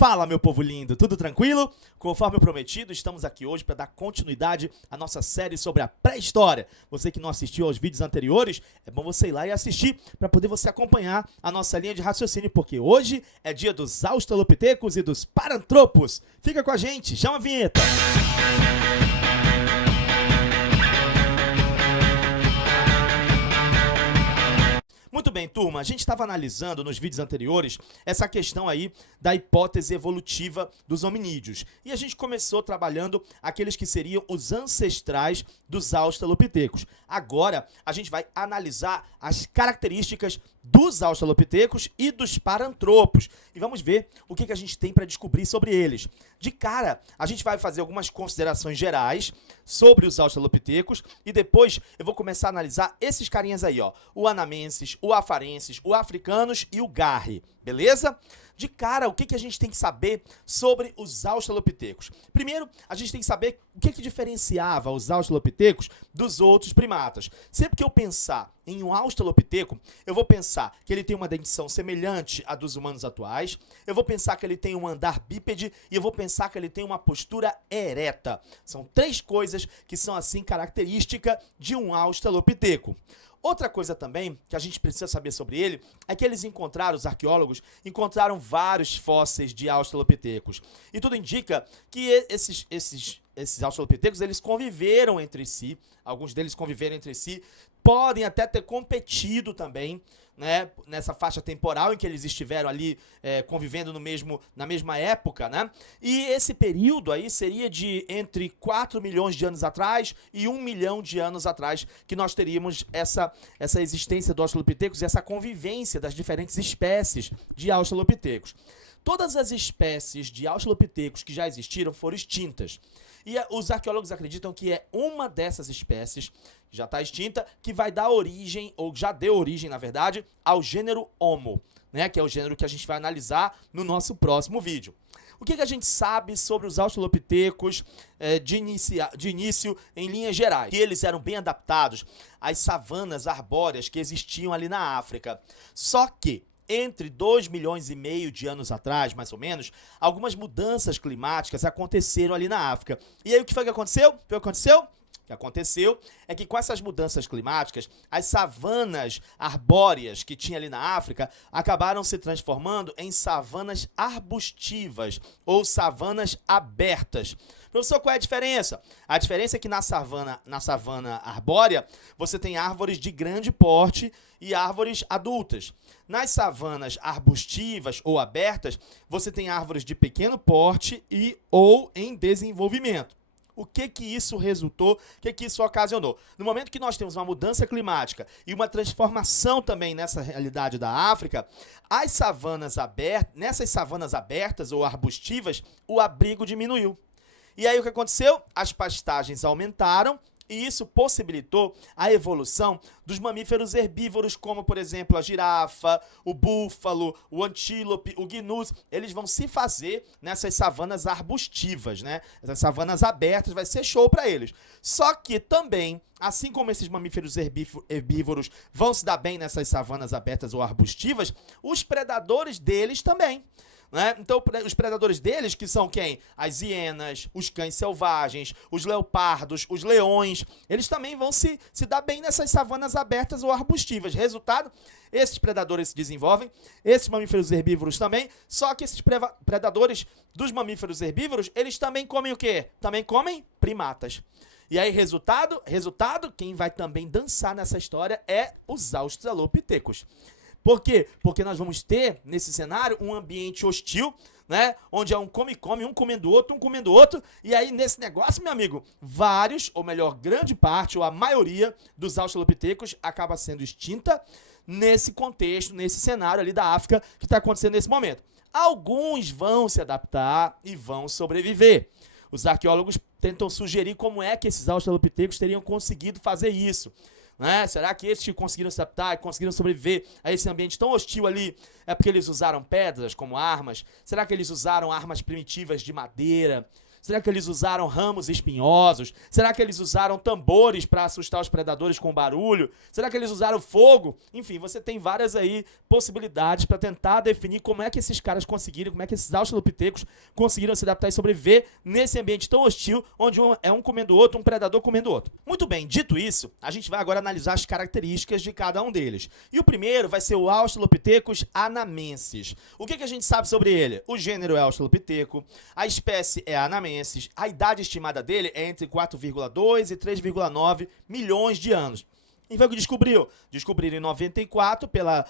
Fala, meu povo lindo, tudo tranquilo? Conforme o prometido, estamos aqui hoje para dar continuidade à nossa série sobre a pré-história. Você que não assistiu aos vídeos anteriores, é bom você ir lá e assistir para poder você acompanhar a nossa linha de raciocínio, porque hoje é dia dos australopitecos e dos parantropos. Fica com a gente, chama a vinheta! Muito bem, turma, a gente estava analisando nos vídeos anteriores essa questão aí da hipótese evolutiva dos hominídeos. E a gente começou trabalhando aqueles que seriam os ancestrais dos australopitecos. Agora, a gente vai analisar as características dos australopitecos e dos parantropos. E vamos ver o que a gente tem para descobrir sobre eles. De cara, a gente vai fazer algumas considerações gerais sobre os australopitecos e depois eu vou começar a analisar esses carinhas aí, ó, o anamensis, o afarensis, o africanos e o garre, beleza? De cara, o que a gente tem que saber sobre os australopitecos? Primeiro, a gente tem que saber o que diferenciava os australopitecos dos outros primatas. Sempre que eu pensar em um australopiteco, eu vou pensar que ele tem uma dentição semelhante à dos humanos atuais, eu vou pensar que ele tem um andar bípede e eu vou pensar que ele tem uma postura ereta. São três coisas que são, assim, característica de um australopiteco. Outra coisa também que a gente precisa saber sobre ele é que os arqueólogos encontraram vários fósseis de australopitecos. E tudo indica que esses australopitecos, eles conviveram entre si, alguns deles conviveram entre si, podem até ter competido também, né, nessa faixa temporal em que eles estiveram ali convivendo na mesma época, né? E esse período aí seria de entre 4 milhões de anos atrás e 1 milhão de anos atrás que nós teríamos essa existência dos australopitecos e essa convivência das diferentes espécies de australopitecos. Todas as espécies de australopitecos que já existiram foram extintas. E os arqueólogos acreditam que é uma dessas espécies, que já está extinta, que vai dar origem, ou já deu origem, na verdade, ao gênero Homo, né, que é o gênero que a gente vai analisar no nosso próximo vídeo. O que a gente sabe sobre os australopitecos de início em linhas gerais? Que eles eram bem adaptados às savanas arbóreas que existiam ali na África. Só que entre 2 milhões e meio de anos atrás, mais ou menos, algumas mudanças climáticas aconteceram ali na África. E aí o que foi que aconteceu? O que aconteceu é que com essas mudanças climáticas, as savanas arbóreas que tinha ali na África acabaram se transformando em savanas arbustivas ou savanas abertas. Professor, qual é a diferença? A diferença é que na savana arbórea, você tem árvores de grande porte e árvores adultas. Nas savanas arbustivas ou abertas, você tem árvores de pequeno porte e ou em desenvolvimento. O que isso resultou, o que isso ocasionou? No momento que nós temos uma mudança climática e uma transformação também nessa realidade da África, nessas savanas abertas ou arbustivas, o abrigo diminuiu. E aí o que aconteceu? As pastagens aumentaram e isso possibilitou a evolução dos mamíferos herbívoros, como, por exemplo, a girafa, o búfalo, o antílope, o gnus. Eles vão se fazer nessas savanas arbustivas, né? Essas savanas abertas vai ser show para eles. Só que também, assim como esses mamíferos herbívoros vão se dar bem nessas savanas abertas ou arbustivas, os predadores deles também. Né? Então, os predadores deles, que são quem? As hienas, os cães selvagens, os leopardos, os leões, eles também vão se dar bem nessas savanas abertas ou arbustivas. Resultado, esses predadores se desenvolvem, esses mamíferos herbívoros também, só que esses predadores dos mamíferos herbívoros, eles também comem o quê? Também comem primatas. E aí, resultado, quem vai também dançar nessa história é os australopitecos. Por quê? Porque nós vamos ter, nesse cenário, um ambiente hostil, né? Onde é um come-come, um comendo outro, e aí nesse negócio, meu amigo, vários, ou melhor, grande parte, ou a maioria dos australopitecos acaba sendo extinta nesse contexto, nesse cenário ali da África que está acontecendo nesse momento. Alguns vão se adaptar e vão sobreviver. Os arqueólogos tentam sugerir como é que esses australopitecos teriam conseguido fazer isso. Né? Será que esses que conseguiram se adaptar e conseguiram sobreviver a esse ambiente tão hostil ali é porque eles usaram pedras como armas? Será que eles usaram armas primitivas de madeira? Será que eles usaram ramos espinhosos? Será que eles usaram tambores para assustar os predadores com barulho? Será que eles usaram fogo? Enfim, você tem várias aí possibilidades para tentar definir como é que esses caras conseguiram, como é que esses australopitecos conseguiram se adaptar e sobreviver nesse ambiente tão hostil, onde um comendo o outro, um predador comendo o outro. Muito bem, dito isso, a gente vai agora analisar as características de cada um deles. E o primeiro vai ser o Australopithecus anamensis. O que a gente sabe sobre ele? O gênero é Australopiteco, a espécie é Anamensis, a idade estimada dele é entre 4,2 e 3,9 milhões de anos. E foi o que descobriu? Descobriram em 94 pela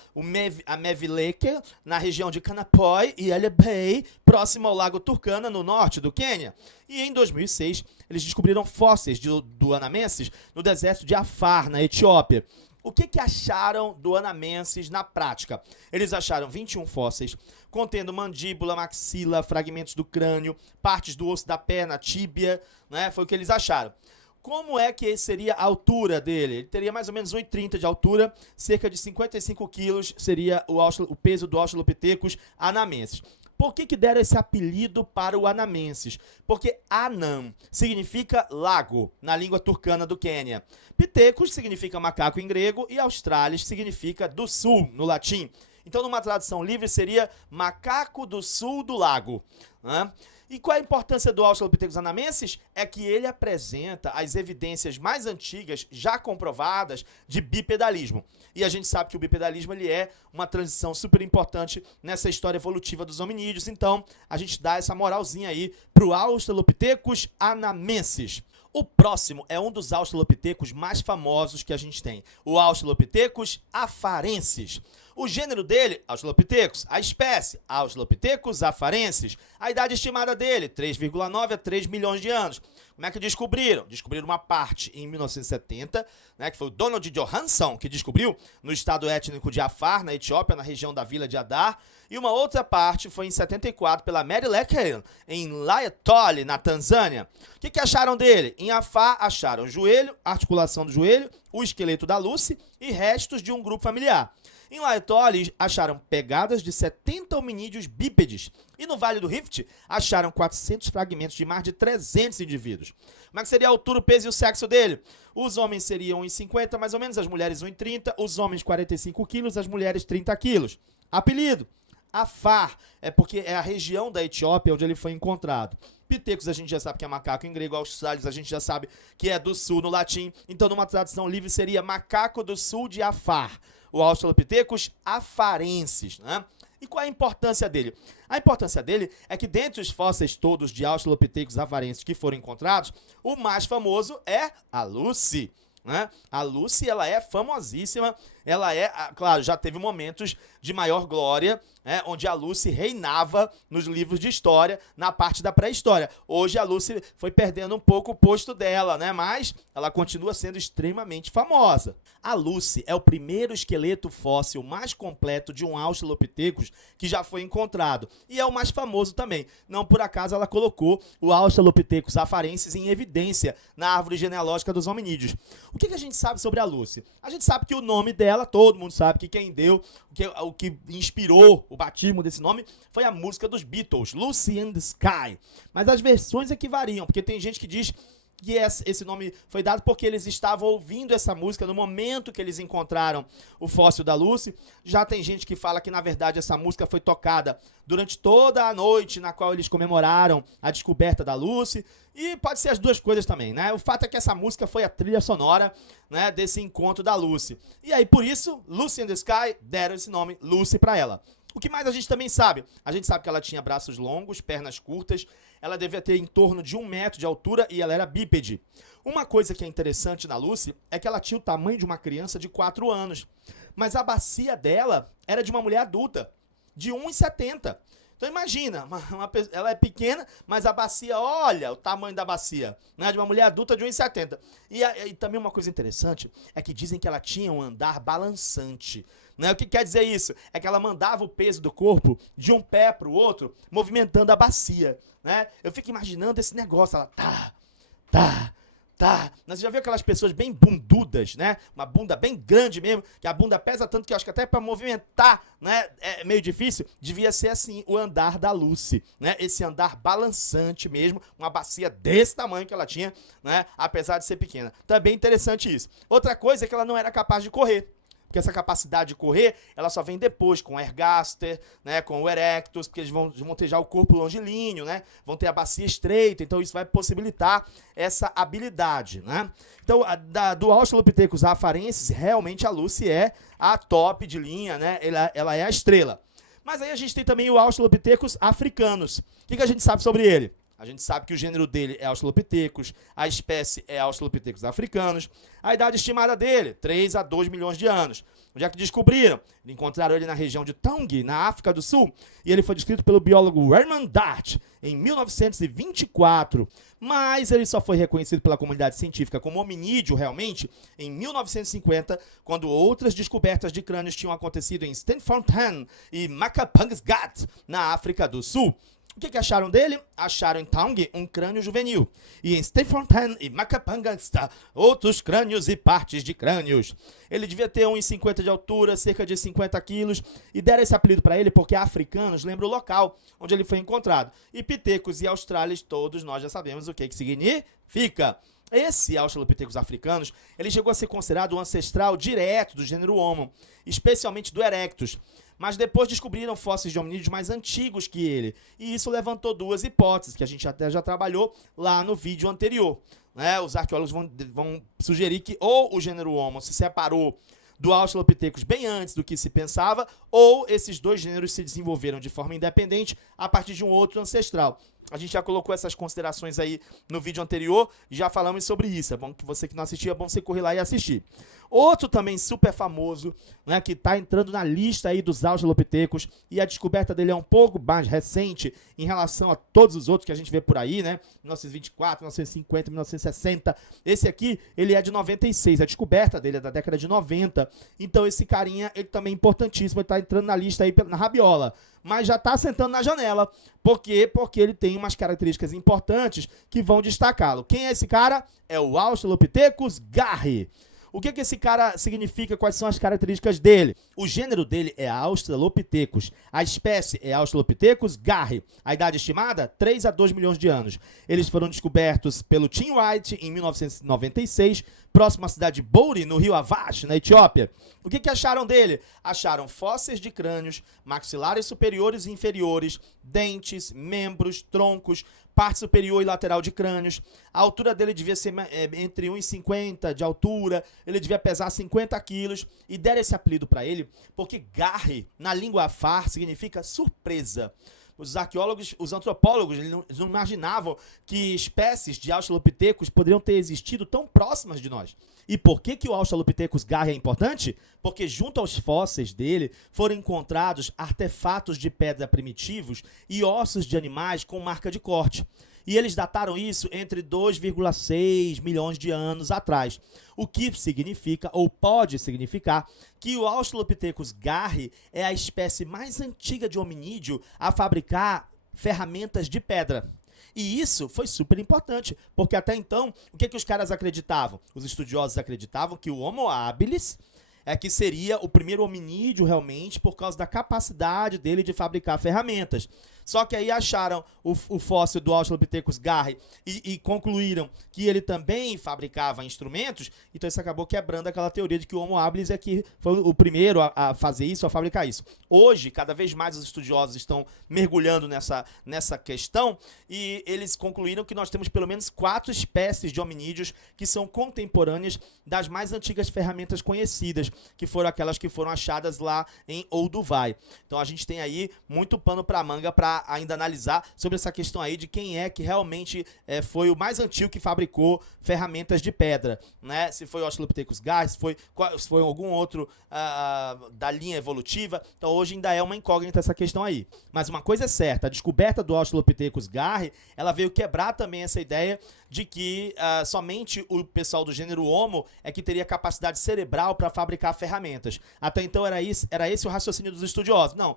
a Mevi Lake, na região de Kanapoy e Ella Bay, próximo ao Lago Turkana, no norte do Quênia. E em 2006, eles descobriram fósseis do Anamensis no deserto de Afar, na Etiópia. O que acharam do Anamensis na prática? Eles acharam 21 fósseis, contendo mandíbula, maxila, fragmentos do crânio, partes do osso da perna, tíbia, né? Foi o que eles acharam. Como é que seria a altura dele? Ele teria mais ou menos 1,30 de altura, cerca de 55 quilos seria o peso do Australopithecus anamensis. Por que deram esse apelido para o anamensis? Porque Anam significa lago, na língua turcana do Quênia. Pithecus significa macaco em grego e Australis significa do sul, no latim. Então, numa tradução livre, seria macaco do sul do lago, né? E qual é a importância do Australopithecus anamensis? É que ele apresenta as evidências mais antigas, já comprovadas, de bipedalismo. E a gente sabe que o bipedalismo ele é uma transição super importante nessa história evolutiva dos hominídeos. Então, a gente dá essa moralzinha aí para o Australopithecus anamensis. O próximo é um dos australopitecos mais famosos que a gente tem, o Australopithecus afarensis. O gênero dele, Australopithecus. A espécie, Australopithecus afarensis. A idade estimada dele, 3,9 a 3 milhões de anos. Como é que descobriram? Descobriram uma parte em 1970, né, que foi o Donald Johansson que descobriu no estado étnico de Afar, na Etiópia, na região da vila de Adar. E uma outra parte foi em 74 pela Mary Leckern, em Laetoli, na Tanzânia. O que acharam dele? Em Afar acharam joelho, articulação do joelho, o esqueleto da Lucy e restos de um grupo familiar. Em Laetoli, acharam pegadas de 70 hominídeos bípedes. E no Vale do Rift, acharam 400 fragmentos de mais de 300 indivíduos. Como é que seria a altura, o peso e o sexo dele? Os homens seriam 1,50 mais ou menos, as mulheres 1,30, os homens 45 quilos, as mulheres 30 quilos. Apelido? Afar, é porque é a região da Etiópia onde ele foi encontrado. Pithecus a gente já sabe que é macaco em grego, Australis a gente já sabe que é do sul no latim. Então, numa tradução livre, seria macaco do sul de Afar. O Australopithecus afarensis, né? E qual é a importância dele? A importância dele é que dentre os fósseis todos de Australopithecus afarensis que foram encontrados, o mais famoso é a Lucy, né? A Lucy, ela é famosíssima, ela é, claro, já teve momentos de maior glória, né, onde a Lucy reinava nos livros de história, na parte da pré-história. Hoje a Lucy foi perdendo um pouco o posto dela, né, mas ela continua sendo extremamente famosa. A Lucy é o primeiro esqueleto fóssil mais completo de um Australopithecus que já foi encontrado, e é o mais famoso também. Não por acaso ela colocou o Australopithecus afarensis em evidência na árvore genealógica dos hominídeos. O que a gente sabe sobre a Lucy? A gente sabe que o nome dela, todo mundo sabe que quem deu, o que inspirou o batismo desse nome foi a música dos Beatles, Lucy in the Sky. Mas as versões é que variam, porque tem gente que diz que esse nome foi dado porque eles estavam ouvindo essa música no momento que eles encontraram o fóssil da Lucy. Já tem gente que fala que, na verdade, essa música foi tocada durante toda a noite na qual eles comemoraram a descoberta da Lucy. E pode ser as duas coisas também, né? O fato é que essa música foi a trilha sonora, né, desse encontro da Lucy. E aí, por isso, Lucy in the Sky deram esse nome Lucy para ela. O que mais a gente também sabe? A gente sabe que ela tinha braços longos, pernas curtas, ela devia ter em torno de 1 metro de altura e ela era bípede. Uma coisa que é interessante na Lucy é que ela tinha o tamanho de uma criança de 4 anos, mas a bacia dela era de uma mulher adulta, de 1,70. Então imagina, ela é pequena, mas a bacia, olha o tamanho da bacia, né, de uma mulher adulta de 1,70. E também uma coisa interessante é que dizem que ela tinha um andar balançante. Né? O que quer dizer isso? É que ela mandava o peso do corpo de um pé para o outro, movimentando a bacia. Né? Eu fico imaginando esse negócio, ela movimentar. Você já viu aquelas pessoas bem bundudas, né? Uma bunda bem grande mesmo, que a bunda pesa tanto que eu acho que até para movimentar, né, é meio difícil. Devia ser assim o andar da Lucy, né? Esse andar balançante mesmo, uma bacia desse tamanho que ela tinha, né? Apesar de ser pequena. Também interessante isso. Outra coisa é que ela não era capaz de correr. Porque essa capacidade de correr, ela só vem depois com o ergaster, né, com o erectus, porque eles vão desmontejar o corpo longilíneo, né, vão ter a bacia estreita, então isso vai possibilitar essa habilidade, né. Então, do Australopithecus afarensis, realmente a Lucy é a top de linha, né, ela é a estrela. Mas aí a gente tem também o Australopithecus africanus. O que a gente sabe sobre ele? A gente sabe que o gênero dele é Australopithecus, a espécie é Australopithecus africanus. A idade estimada dele, 3 a 2 milhões de anos. Onde é que descobriram? Encontraram ele na região de Tonga, na África do Sul, e ele foi descrito pelo biólogo Herman Dart em 1924. Mas ele só foi reconhecido pela comunidade científica como hominídeo, realmente, em 1950, quando outras descobertas de crânios tinham acontecido em Stenfontein e Makapangasgat, na África do Sul. O que acharam dele? Acharam em Tonga um crânio juvenil. E em Stenfontein e Makapangasgat, outros crânios e partes de crânios. Ele devia ter 1,50 de altura, cerca de 50 quilos, e deram esse apelido para ele porque africanos lembram o local onde ele foi encontrado. E Pitecos e Australis, todos nós já sabemos o que significa. Esse Australopithecus africanus, ele chegou a ser considerado um ancestral direto do gênero Homo, especialmente do Erectus. Mas depois descobriram fósseis de hominídeos mais antigos que ele. E isso levantou duas hipóteses, que a gente até já trabalhou lá no vídeo anterior. Né? Os arqueólogos vão sugerir que ou o gênero Homo se separou do Australopithecus bem antes do que se pensava, ou esses dois gêneros se desenvolveram de forma independente a partir de um outro ancestral. A gente já colocou essas considerações aí no vídeo anterior e já falamos sobre isso. É bom que você que não assistiu, é bom você correr lá e assistir. Outro também super famoso, né, que está entrando na lista aí dos Australopithecus, e a descoberta dele é um pouco mais recente em relação a todos os outros que a gente vê por aí, né? 1924, 1950, 1960. Esse aqui, ele é de 96. A descoberta dele é da década de 90. Então esse carinha, ele também é importantíssimo, ele está entrando na lista aí na rabiola. Mas já está sentando na janela. Por quê? Porque ele tem umas características importantes que vão destacá-lo. Quem é esse cara? É o Australopithecus garhi. O que esse cara significa? Quais são as características dele? O gênero dele é Australopithecus. A espécie é Australopithecus garhi. A idade estimada? 3 a 2 milhões de anos. Eles foram descobertos pelo Tim Wright em 1996, próximo à cidade de Bouri, no rio Avash, na Etiópia. O que acharam dele? Acharam fósseis de crânios, maxilares superiores e inferiores, dentes, membros, troncos, parte superior e lateral de crânios. A altura dele devia ser entre 1,50 de altura, ele devia pesar 50 quilos, e deram esse apelido para ele porque garhi, na língua afar, significa surpresa. Os arqueólogos, os antropólogos, eles não imaginavam que espécies de Australopithecus poderiam ter existido tão próximas de nós. E por que o Australopithecus garhi é importante? Porque junto aos fósseis dele foram encontrados artefatos de pedra primitivos e ossos de animais com marca de corte. E eles dataram isso entre 2,6 milhões de anos atrás. O que significa, ou pode significar, que o Australopithecus garhi é a espécie mais antiga de hominídeo a fabricar ferramentas de pedra. E isso foi super importante, porque até então, o que os caras acreditavam? Os estudiosos acreditavam que o Homo habilis que seria o primeiro hominídeo realmente por causa da capacidade dele de fabricar ferramentas. Só que aí acharam o fóssil do Australopithecus garhi e concluíram que ele também fabricava instrumentos, então isso acabou quebrando aquela teoria de que o Homo habilis é que foi o primeiro a fazer isso, a fabricar isso. Hoje, cada vez mais os estudiosos estão mergulhando nessa questão e eles concluíram que nós temos pelo menos 4 espécies de hominídeos que são contemporâneas das mais antigas ferramentas conhecidas, que foram aquelas que foram achadas lá em Olduvai. Então a gente tem aí muito pano para manga para ainda analisar sobre essa questão aí de quem é que realmente foi o mais antigo que fabricou ferramentas de pedra, né? Se foi o Australopithecus garhi, se foi algum outro da linha evolutiva. Então hoje ainda é uma incógnita essa questão aí. Mas uma coisa é certa, a descoberta do Australopithecus garhi, ela veio quebrar também essa ideia de que somente o pessoal do gênero Homo é que teria capacidade cerebral para fabricar ferramentas. Até então era esse o raciocínio dos estudiosos. Não,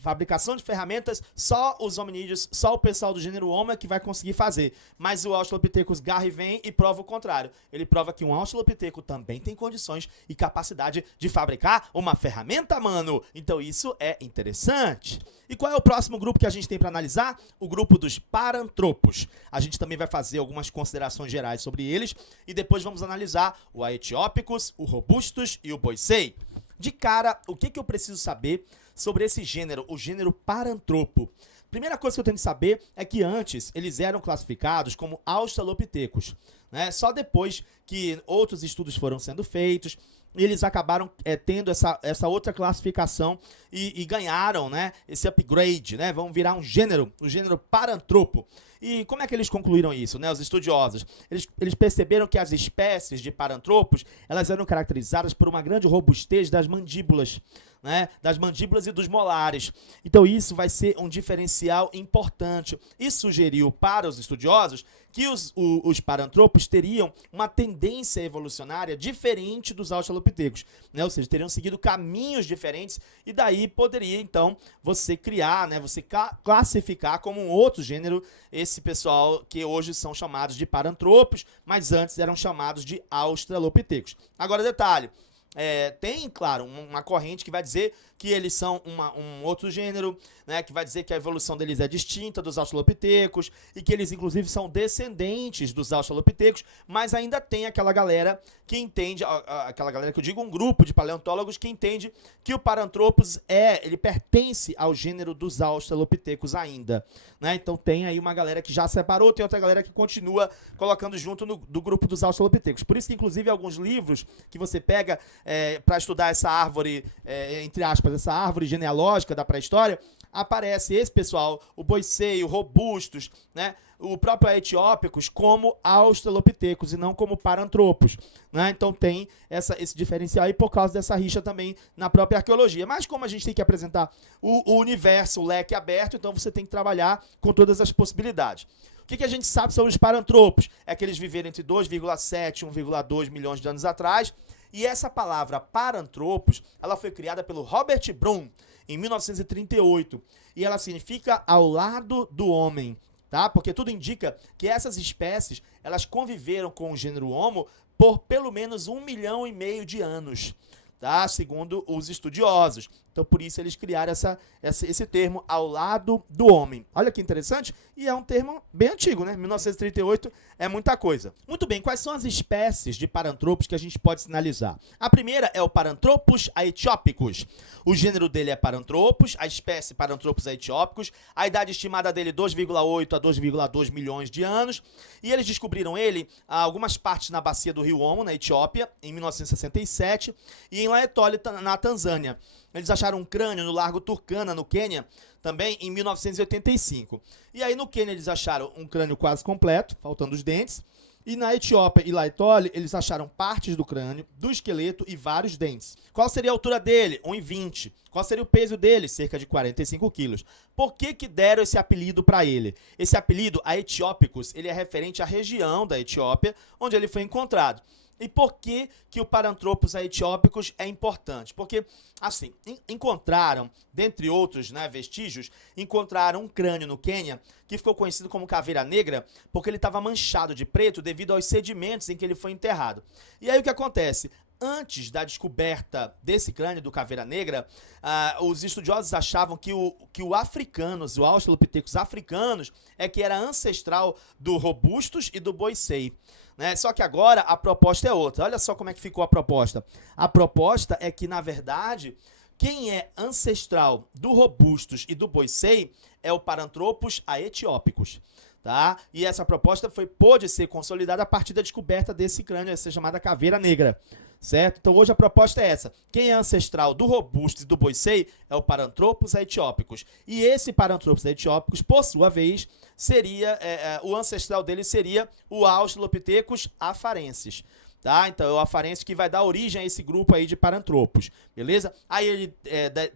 fabricação de ferramentas, só os hominídeos, só o pessoal do gênero Homo é que vai conseguir fazer. Mas o Australopithecus garra e vem e prova o contrário. Ele prova que um Australopiteco também tem condições e capacidade de fabricar uma ferramenta, mano. Então isso é interessante. E qual é o próximo grupo que a gente tem para analisar? O grupo dos Paranthropos. A gente também vai fazer algumas considerações gerais sobre eles e depois vamos analisar o Aethiopicus, o Robustus e o Boisei. De cara, o que eu preciso saber sobre esse gênero, o gênero Paranthropo? Primeira coisa que eu tenho que saber é que antes eles eram classificados como Australopithecus, né? Só depois que outros estudos foram sendo feitos, eles acabaram tendo essa outra classificação e ganharam, né, esse upgrade, né? Vão virar um gênero, o gênero Paranthropo. E como é que eles concluíram isso, né, os estudiosos? Eles perceberam que as espécies de Paranthropos, elas eram caracterizadas por uma grande robustez das mandíbulas, né, das mandíbulas e dos molares. Então isso vai ser um diferencial importante. E sugeriu para os estudiosos que os Paranthropos teriam uma tendência evolucionária diferente dos Australopithecus, né? Ou seja, teriam seguido caminhos diferentes e daí poderia, então, você criar, né, você classificar como um outro gênero esse pessoal que hoje são chamados de Paranthropos, mas antes eram chamados de Australopithecus. Agora, detalhe, tem, claro, uma corrente que vai dizer que eles são um outro gênero, né, que vai dizer que a evolução deles é distinta dos Australopithecus e que eles, inclusive, são descendentes dos Australopithecus, mas ainda tem aquela galera que entende, aquela galera que eu digo, um grupo de paleontólogos que entende que o Paranthropus ele pertence ao gênero dos Australopithecus ainda, né? Então tem aí uma galera que já separou, tem outra galera que continua colocando junto do grupo dos Australopithecus. Por isso que, inclusive, alguns livros que você pega para estudar essa árvore, entre aspas, essa árvore genealógica da pré-história, aparece esse pessoal, o Boisei, o Robustus, né, o próprio Aethiopicus, como Australopithecus e não como Paranthropos, né? Então tem esse diferencial aí por causa dessa rixa também na própria arqueologia. Mas como a gente tem que apresentar o universo, o leque aberto, então você tem que trabalhar com todas as possibilidades. O que a gente sabe sobre os Paranthropos? É que eles viveram entre 2,7 e 1,2 milhões de anos atrás. E essa palavra Paranthropos, ela foi criada pelo Robert Broom em 1938. E ela significa ao lado do homem, tá? Porque tudo indica que essas espécies, elas conviveram com o gênero Homo por pelo menos 1,5 milhão de anos, tá? Segundo os estudiosos. Então, por isso, eles criaram esse termo, ao lado do homem. Olha que interessante. E é um termo bem antigo, né? 1938 é muita coisa. Muito bem, quais são as espécies de Paranthropos que a gente pode sinalizar? A primeira é o Paranthropus aethiopicus. O gênero dele é Paranthropus, a espécie Paranthropus aethiopicus. A idade estimada dele é 2,8 a 2,2 milhões de anos. E eles descobriram ele a algumas partes na bacia do rio Omo, na Etiópia, em 1967. E em Laetoli, na Tanzânia. Eles acharam um crânio no Largo Turkana, no Quênia, também em 1985. E aí no Quênia eles acharam um crânio quase completo, faltando os dentes. E na Etiópia e Laetoli eles acharam partes do crânio, do esqueleto e vários dentes. Qual seria a altura dele? 1,20. Qual seria o peso dele? Cerca de 45 quilos. Por que deram esse apelido para ele? Esse apelido, Aethiopicus, ele é referente à região da Etiópia onde ele foi encontrado. E por que o Paranthropus aethiopicus é importante? Porque, assim, encontraram, dentre outros, né, vestígios, encontraram um crânio no Quênia que ficou conhecido como caveira negra porque ele estava manchado de preto devido aos sedimentos em que ele foi enterrado. E aí o que acontece? Antes da descoberta desse crânio do caveira negra, os estudiosos achavam que o africanos, o Australopithecus africanos, que era ancestral do Robustus e do Boisei. Né? Só que agora a proposta é outra. Olha só como é que ficou a proposta. A proposta é que, na verdade, quem é ancestral do Robustus e do Boisei é o Paranthropus aethiopicus. Tá? E essa proposta pôde ser consolidada a partir da descoberta desse crânio, essa chamada caveira negra. Certo? Então hoje a proposta é essa. Quem é ancestral do Robustus e do Boisei é o Paranthropus aethiopicus. E esse Paranthropus aethiopicus, por sua vez, seria o ancestral dele seria o Australopithecus afarensis. tá? Então é o afarense que vai dar origem a esse grupo aí de Paranthropus, beleza? Aí ele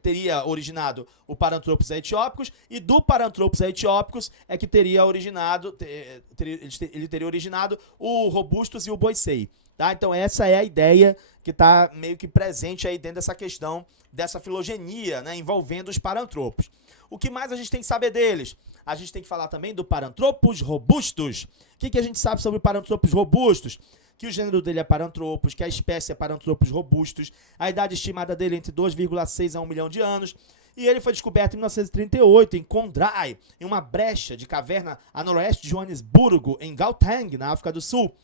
teria originado o Paranthropus aetiópicus, e do Paranthropus aetiópicus é que teria originado, ele teria originado o Robustus e o Boissei, tá? Então essa é a ideia que está meio que presente aí dentro dessa questão dessa filogenia, né, envolvendo os Paranthropus. O que mais a gente tem que saber deles? A gente tem que falar também do Paranthropus robustus. O que a gente sabe sobre o Paranthropus robustus? Que o gênero dele é Paranthropus, que a espécie é Paranthropus robustus, a idade estimada dele é entre 2,6 a 1 milhão de anos, e ele foi descoberto em 1938 em Kondrai, em uma brecha de caverna a noroeste de Joanesburgo, em Gauteng, na África do Sul,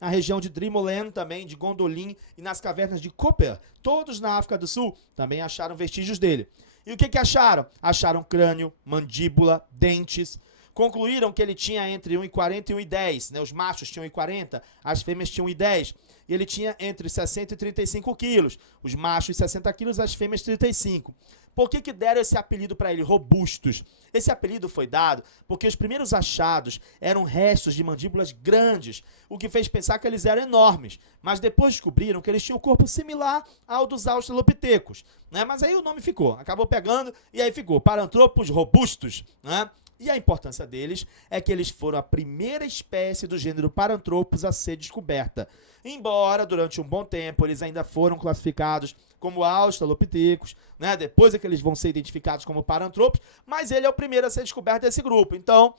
na região de Drimolen, também de Gondolin, e nas cavernas de Cooper, todos na África do Sul, também acharam vestígios dele. E o que acharam? Acharam crânio, mandíbula, dentes. Concluíram que ele tinha entre 1,40 e 1,10, né? Os machos tinham 1,40, as fêmeas tinham 1,10. E ele tinha entre 60 e 35 quilos. Os machos 60 quilos, as fêmeas 35. Por que deram esse apelido para ele, robustus? Esse apelido foi dado porque os primeiros achados eram restos de mandíbulas grandes, o que fez pensar que eles eram enormes. Mas depois descobriram que eles tinham um corpo similar ao dos australopitecos, né? Mas aí o nome ficou, acabou pegando e aí ficou Paranthropus robustus, né? E a importância deles é que eles foram a primeira espécie do gênero Paranthropus a ser descoberta. Embora, durante um bom tempo, eles ainda foram classificados como australopitecos, né? Depois é que eles vão ser identificados como Paranthropus, mas ele é o primeiro a ser descoberto desse grupo. Então,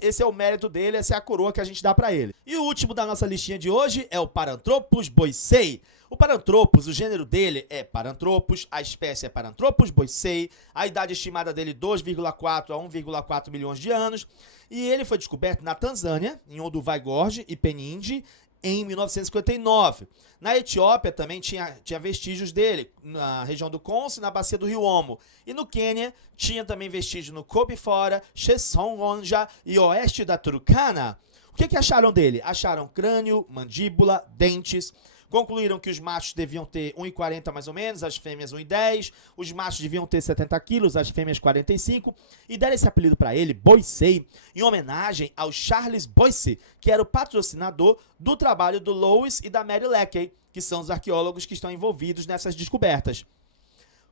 esse é o mérito dele, essa é a coroa que a gente dá para ele. E o último da nossa listinha de hoje é o Paranthropus boissei. O Paranthropus, o gênero dele é Paranthropus, a espécie é Paranthropus boissei, a idade estimada dele 2,4 a 1,4 milhões de anos, e ele foi descoberto na Tanzânia, em Olduvai Gorge e Peninde, em 1959. Na Etiópia também tinha vestígios dele, na região do Conce, na bacia do rio Omo. E no Quênia tinha também vestígios no Kobifora, Chesongonja e oeste da Turkana. O que acharam dele? Acharam crânio, mandíbula, dentes. Concluíram que os machos deviam ter 1,40 mais ou menos, as fêmeas 1,10, os machos deviam ter 70 quilos, as fêmeas 45, e deram esse apelido para ele, Boissei, em homenagem ao Charles Boissei, que era o patrocinador do trabalho do Lewis e da Mary Leakey, que são os arqueólogos que estão envolvidos nessas descobertas.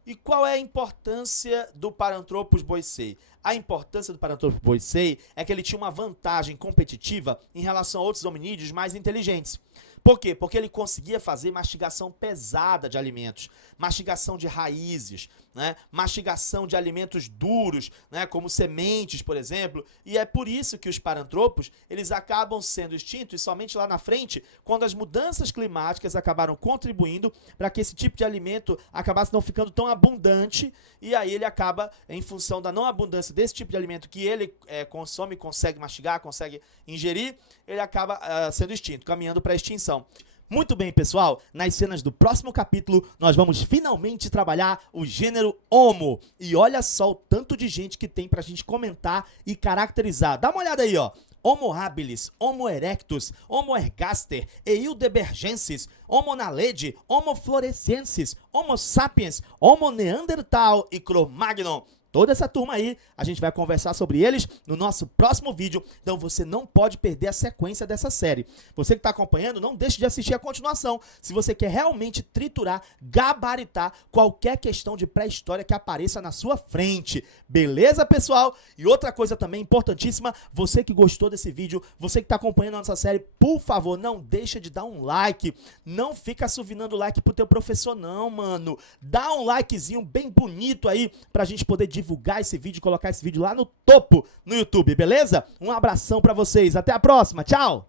E qual é a importância do Paranthropus boissei? A importância do Paranthropus boissei é que ele tinha uma vantagem competitiva em relação a outros hominídeos mais inteligentes. Por quê? Porque ele conseguia fazer mastigação pesada de alimentos, mastigação de raízes, né? Mastigação de alimentos duros, né? Como sementes, por exemplo. E é por isso que os Paranthropus, eles acabam sendo extintos somente lá na frente, quando as mudanças climáticas acabaram contribuindo para que esse tipo de alimento acabasse não ficando tão abundante, e aí ele acaba, em função da não abundância desse tipo de alimento que ele consome, consegue mastigar, consegue ingerir, ele acaba sendo extinto, caminhando para a extinção. Muito bem, pessoal, nas cenas do próximo capítulo, nós vamos finalmente trabalhar o gênero Homo. E olha só o tanto de gente que tem pra gente comentar e caracterizar. Dá uma olhada aí, ó. Homo habilis, Homo erectus, Homo ergaster, Eildebergensis, Homo naledi, Homo floresiensis, Homo sapiens, Homo neandertal e Cro-Magnon. Toda essa turma aí, a gente vai conversar sobre eles no nosso próximo vídeo, então você não pode perder a sequência dessa série. Você que está acompanhando, não deixe de assistir a continuação, se você quer realmente triturar, gabaritar qualquer questão de pré-história que apareça na sua frente. Beleza, pessoal? E outra coisa também importantíssima, você que gostou desse vídeo, você que está acompanhando a nossa série, por favor, não deixa de dar um like. Não fica assovinando like pro teu professor não, mano. Dá um likezinho bem bonito aí pra gente poder divulgar esse vídeo e colocar esse vídeo lá no topo no YouTube, beleza? Um abração pra vocês, até a próxima, tchau!